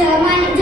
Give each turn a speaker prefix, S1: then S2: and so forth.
S1: 下来吗？你